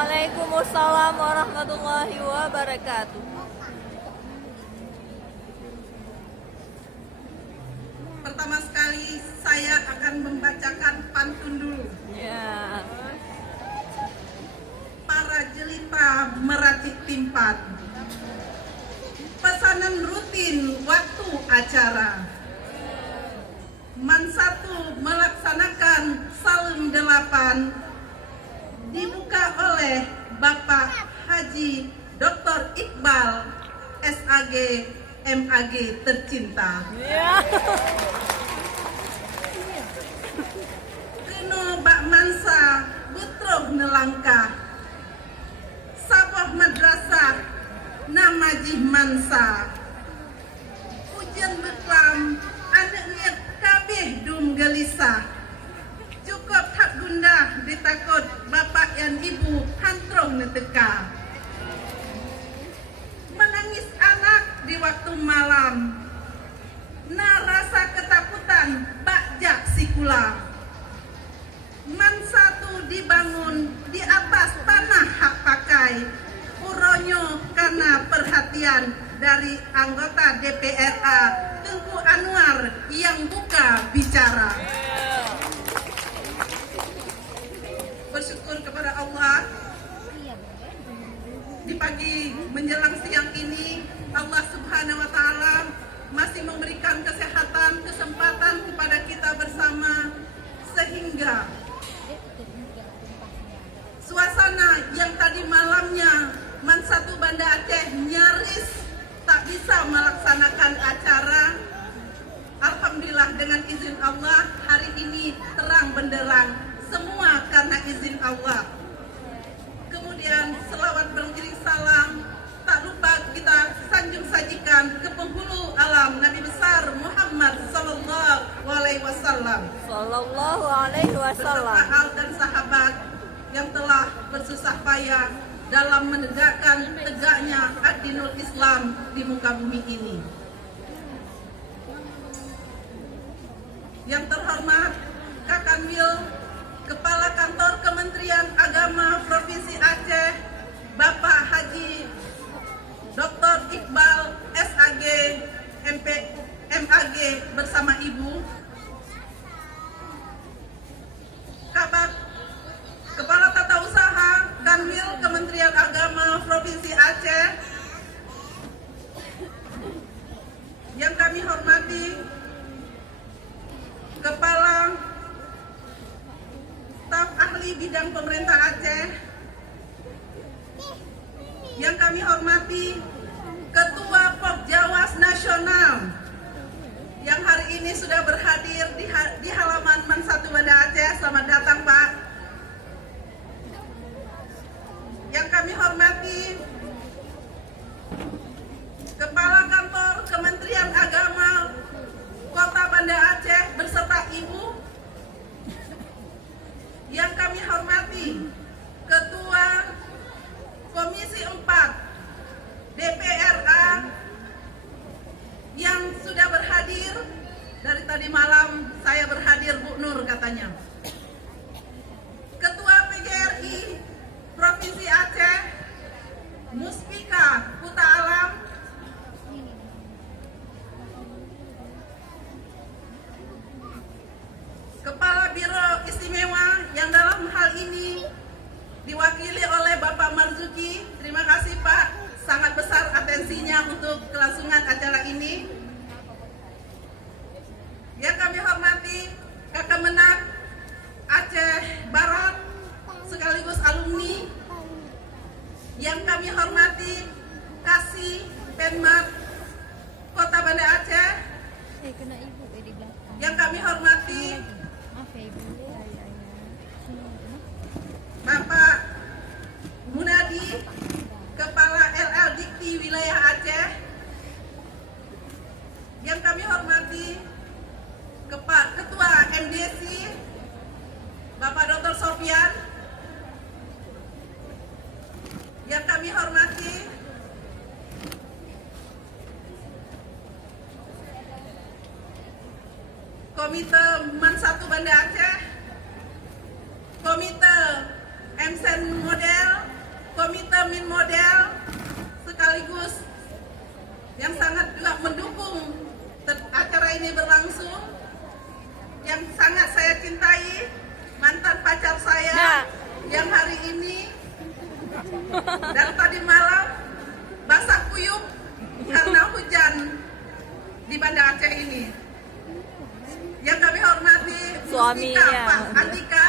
Waalaikumsalam warahmatullahi wabarakatuh. Pertama sekali saya akan membacakan pantun dulu. Ya. Para jelita meracik timpan, pesanan rutin waktu acara. Man satu melaksanakan salam 8 dibuka oleh Bapak Haji Dr. Iqbal SAG MAG tercinta. Ya. Keno Bak Mansa Butroh Nelangkah Sabah Madrasah Namajih Mansa Ujian beklam anak niat kabeh dum gelisah. Cukup tak gundah ditakut bapak dan ibu hantrong neteka. Menangis anak di waktu malam, na rasa ketakutan bakjak sikula. Man satu dibangun di atas tanah hak pakai, uronyo karena perhatian dari anggota DPRA Tengku Anwar yang buka bicara. Bersyukur kepada Allah, di pagi menjelang siang ini Allah Subhanahu wa Ta'ala masih memberikan kesehatan, kesempatan kepada kita bersama, sehingga suasana yang tadi malamnya Man satu Banda Aceh nyaris tak bisa melaksanakan acara, alhamdulillah dengan izin Allah hari ini terang benderang, semua karena izin Allah. Kemudian selawat beriring salam, tak lupa kita sanjung sajikan ke penghulu alam Nabi besar Muhammad Sallallahu Alaihi Wasallam, Sallallahu alaihi wasallam. beserta al dan sahabat yang telah bersusah payah dalam menegakkan tegaknya ad-dinul Islam di muka bumi ini. Yang terhormat Kak Kamil, Kepala Kantor Kementerian Agama Provinsi Aceh, Bapak Haji Dr. Iqbal SAG MAG bersama Ibu, Kabak Kepala Tata Usaha Kanwil Kementerian Agama Provinsi Aceh, yang kami hormati Kepala Staf Ahli Bidang Pemerintah Aceh, yang kami hormati Ketua Pokjawas Nasional yang hari ini sudah berhadir di halaman Man satu Banda Aceh. Selamat datang Pak. Yang kami hormati Kepala Kantor Kementerian Agama Kota Banda Aceh beserta Ibu. Yang kami hormati Ketua Komisi 4 DPRA yang sudah berhadir dari tadi malam. Saya berhadir Bu Nur katanya. Ketua PGRI Provinsi Aceh Muspika Kuta Alam, Kepala Biro Istimewa yang dalam hal ini diwakili oleh Bapak Marzuki. Terima kasih Pak, sangat besar atensinya untuk kelangsungan acara ini. Yang kami hormati Kakak Menak Aceh Barat sekaligus alumni. Yang kami hormati Kasih Penmat Kota Banda Aceh. Yang kami hormati Bapak Munadi, Kepala LL Dikti Wilayah Aceh. Yang kami hormati Ketua MDC Bapak Dr. Sofyan. Yang kami hormati Komite Man satu Banda Aceh, Komite MSN Model, min model sekaligus yang sangat juga mendukung acara ini berlangsung, yang sangat saya cintai, mantan pacar saya Nah. yang hari ini dan tadi malam basah kuyup karena hujan di Banda Aceh ini. Yang kami hormati Suaminya. Mustika Pak Andika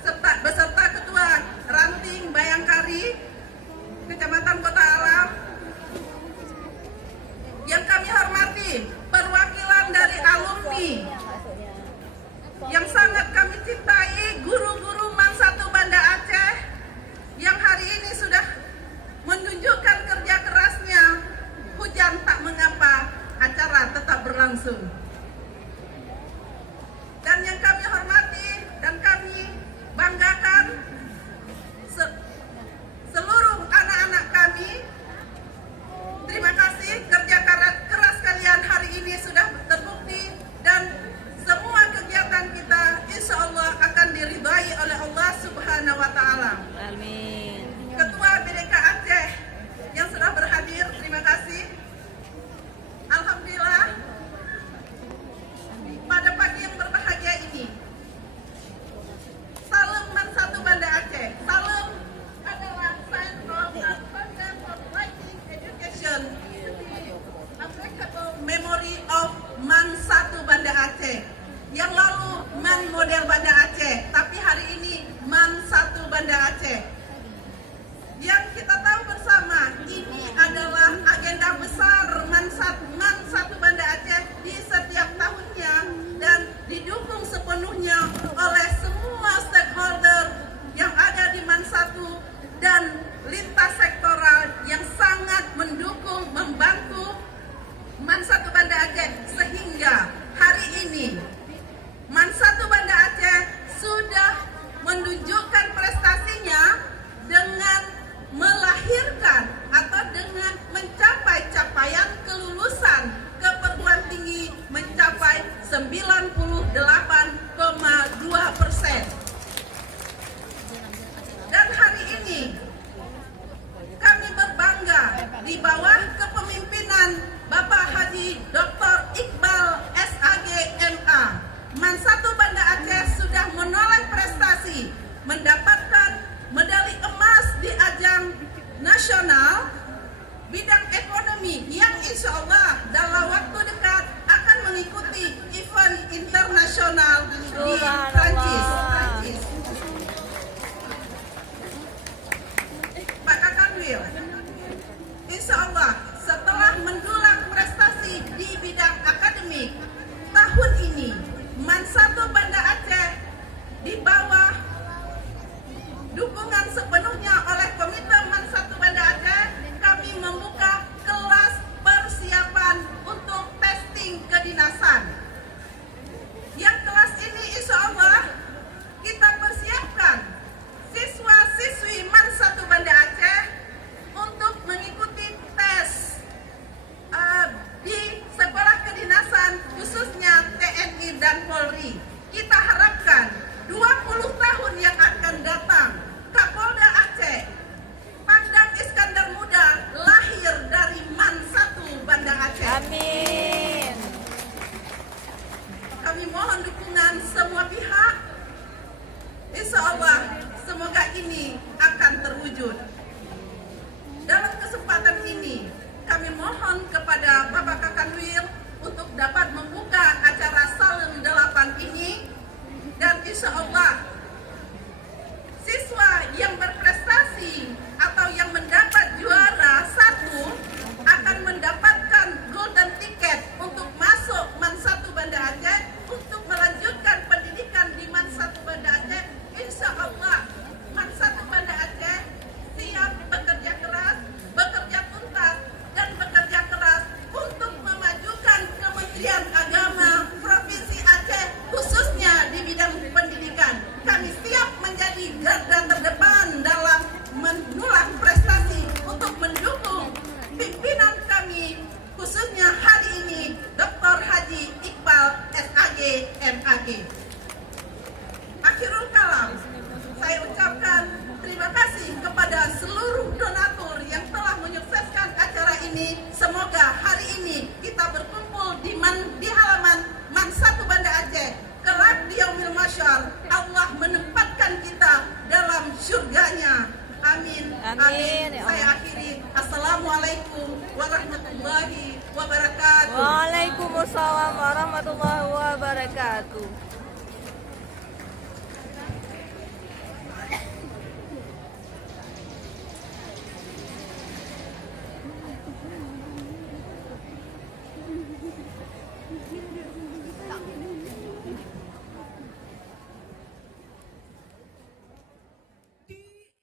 serta beserta Ketua Ranting Bayangkari Kecamatan Kota Alam. Yang kami hormati perwakilan dari alumni yang sangat kami cintai, guru-guru MAN 1 Banda Aceh yang hari ini sudah menunjukkan kerja kerasnya. Hujan tak mengapa, acara tetap berlangsung. Dan yang kami hormati Amin, ya Saya Allah. akhiri. Assalamualaikum warahmatullahi wabarakatuh. Waalaikumsalam warahmatullahi wabarakatuh.